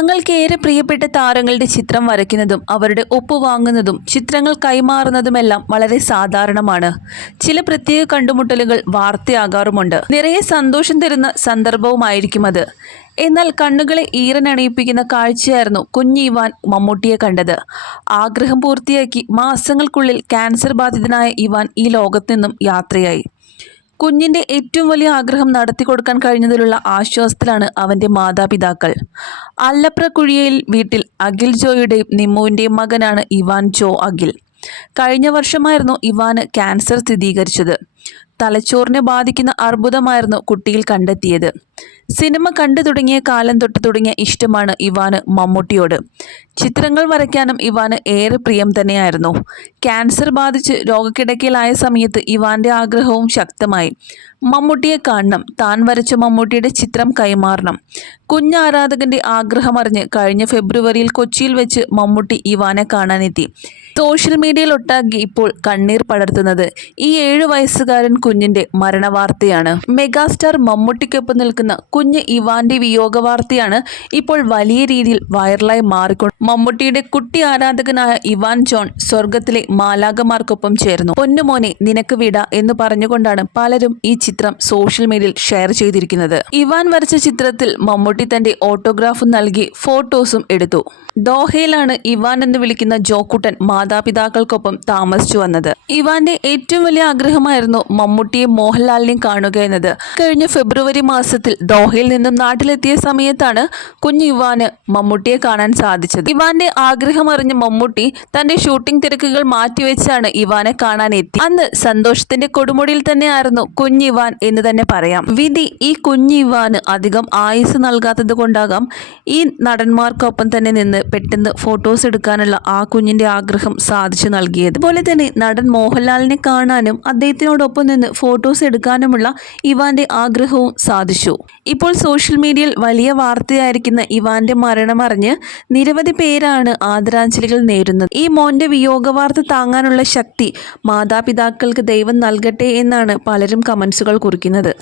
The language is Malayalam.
തങ്ങൾക്ക് ഏറെ പ്രിയപ്പെട്ട താരങ്ങളുടെ ചിത്രം വരയ്ക്കുന്നതും അവരുടെ ഒപ്പ് വാങ്ങുന്നതും ചിത്രങ്ങൾ കൈമാറുന്നതുമെല്ലാം വളരെ സാധാരണമാണ്. ചില പ്രത്യേക കണ്ടുമുട്ടലുകൾ വാർത്തയാകാറുമുണ്ട്. നിറയെ സന്തോഷം തരുന്ന സന്ദർഭവുമായിരിക്കും അത്. എന്നാൽ കണ്ണുകളെ ഈറനണിയിപ്പിക്കുന്ന കാഴ്ചയായിരുന്നു കുഞ്ഞിവാൻ മമ്മൂട്ടിയെ കണ്ടത്. ആഗ്രഹം പൂർത്തിയാക്കി മാസങ്ങൾക്കുള്ളിൽ ക്യാൻസർ ബാധിതനായ ഇവാൻ ഈ ലോകത്തു നിന്നും യാത്രയായി. കുഞ്ഞിന്റെ ഏറ്റവും വലിയ ആഗ്രഹം നടത്തി കൊടുക്കാൻ കഴിഞ്ഞതിലുള്ള ആശ്വാസത്തിലാണ് അവന്റെ മാതാപിതാക്കൾ. അല്ലപ്ര കുഴിയയിൽ വീട്ടിൽ അഖിൽ ജോയുടെയും നിമ്മുവിന്റെയും മകനാണ് ഇവാൻ ജോ അഖിൽ. കഴിഞ്ഞ വർഷമായിരുന്നു ഇവാന് ക്യാൻസർ സ്ഥിരീകരിച്ചത്. തലച്ചോറിനെ ബാധിക്കുന്ന അർബുദമായിരുന്നു കുട്ടിയിൽ കണ്ടെത്തിയത്. സിനിമ കണ്ടു തുടങ്ങിയ കാലം തൊട്ട് തുടങ്ങിയ ഇഷ്ടമാണ് ഇവാന് മമ്മൂട്ടിയോട്. ചിത്രങ്ങൾ വരയ്ക്കാനും ഇവാന് ഏറെ പ്രിയം തന്നെയായിരുന്നു. ക്യാൻസർ ബാധിച്ച് രോഗക്കിടക്കയിലായ സമയത്ത് ഇവാന്റെ ആഗ്രഹവും ശക്തമായി. മമ്മൂട്ടിയെ കാണണം താൻ വരച്ച മമ്മൂട്ടിയുടെ ചിത്രം കൈമാറണം. കുഞ്ഞാരാധകന്റെ ആഗ്രഹം അറിഞ്ഞ് കഴിഞ്ഞ ഫെബ്രുവരിയിൽ കൊച്ചിയിൽ വെച്ച് മമ്മൂട്ടി ഇവാനെ കാണാനെത്തി. സോഷ്യൽ മീഡിയയിലൊട്ടാകെ ഇപ്പോൾ കണ്ണീർ പടർത്തുന്നത് ഈ ഏഴു വയസ്സുകാരൻ കുഞ്ഞിന്റെ മരണവാർത്തയാണ്. മെഗാസ്റ്റാർ മമ്മൂട്ടിക്കൊപ്പം നിൽക്കുന്ന കുഞ്ഞ് ഇവാന്റെ വിയോഗ വാർത്തയാണ് ഇപ്പോൾ വലിയ രീതിയിൽ വൈറലായി മാറിക്കൊണ്ട് മമ്മൂട്ടിയുടെ കുട്ടി ആരാധകനായ ഇവാൻ ജോൺ സ്വർഗത്തിലെ മാലാകമാർക്കൊപ്പം ചേർന്നു. പൊന്നുമോനെ നിനക്ക് വിട എന്ന് പറഞ്ഞുകൊണ്ടാണ് പലരും ഈ ചിത്രം സോഷ്യൽ മീഡിയയിൽ ഷെയർ ചെയ്തിരിക്കുന്നത്. ഇവാൻ വരച്ച ചിത്രത്തിൽ മമ്മൂട്ടി തന്റെ ഓട്ടോഗ്രാഫും നൽകി ഫോട്ടോസും എടുത്തു. ദോഹയിലാണ് ഇവാൻ എന്ന് വിളിക്കുന്ന ജോക്കുട്ടൻ മാതാപിതാക്കൾക്കൊപ്പം താമസിച്ചു വന്നത്. ഇവാന്റെ ഏറ്റവും വലിയ ആഗ്രഹമായിരുന്നു മമ്മൂട്ടിയും മോഹൻലാലിനെയും കാണുക എന്നത്. കഴിഞ്ഞ ഫെബ്രുവരി മാസത്തിൽ ദോഹയിൽ നിന്നും നാട്ടിലെത്തിയ സമയത്താണ് കുഞ്ഞു ഇവാന് മമ്മൂട്ടിയെ കാണാൻ സാധിച്ചത്. ഇവാന്റെ ആഗ്രഹം അറിഞ്ഞ മമ്മൂട്ടി തന്റെ ഷൂട്ടിംഗ് തിരക്കുകൾ മാറ്റിവെച്ചാണ് ഇവാനെ കാണാൻ എത്തി അന്ന് സന്തോഷത്തിന്റെ കൊടുമുടിയിൽ തന്നെയായിരുന്നു കുഞ്ഞു ഇവാൻ എന്ന് തന്നെ പറയാം. വിധി ഈ കുഞ്ഞു ഇവാന് അധികം ആയുസ് നൽകാത്തത് കൊണ്ടാകാം ഈ നടന്മാർക്കൊപ്പം തന്നെ നിന്ന് പെട്ടെന്ന് ഫോട്ടോസ് എടുക്കാനുള്ള ആ കുഞ്ഞിന്റെ ആഗ്രഹം സാധിച്ചു നൽകിയത് അതുപോലെ തന്നെ നടൻ മോഹൻലാലിനെ കാണാനും അദ്ദേഹത്തിനോടൊപ്പം നിന്ന് ഫോട്ടോസ് എടുക്കാനുമുള്ള ഇവാന്റെ ആഗ്രഹവും സാധിച്ചു. ഇപ്പോൾ സോഷ്യൽ മീഡിയയിൽ വലിയ വാർത്തയായിരിക്കുന്ന ഇവാന്റെ മരണമറിഞ്ഞ് നിരവധി പേരാണ് ആദരാഞ്ജലികൾ നേരുന്നത്. ഈ മോന്റെ വിയോഗ വാർത്ത താങ്ങാനുള്ള ശക്തി മാതാപിതാക്കൾക്ക് ദൈവം നൽകട്ടെ എന്നാണ് പലരും കമൻസുകൾ കുറിക്കുന്നത്.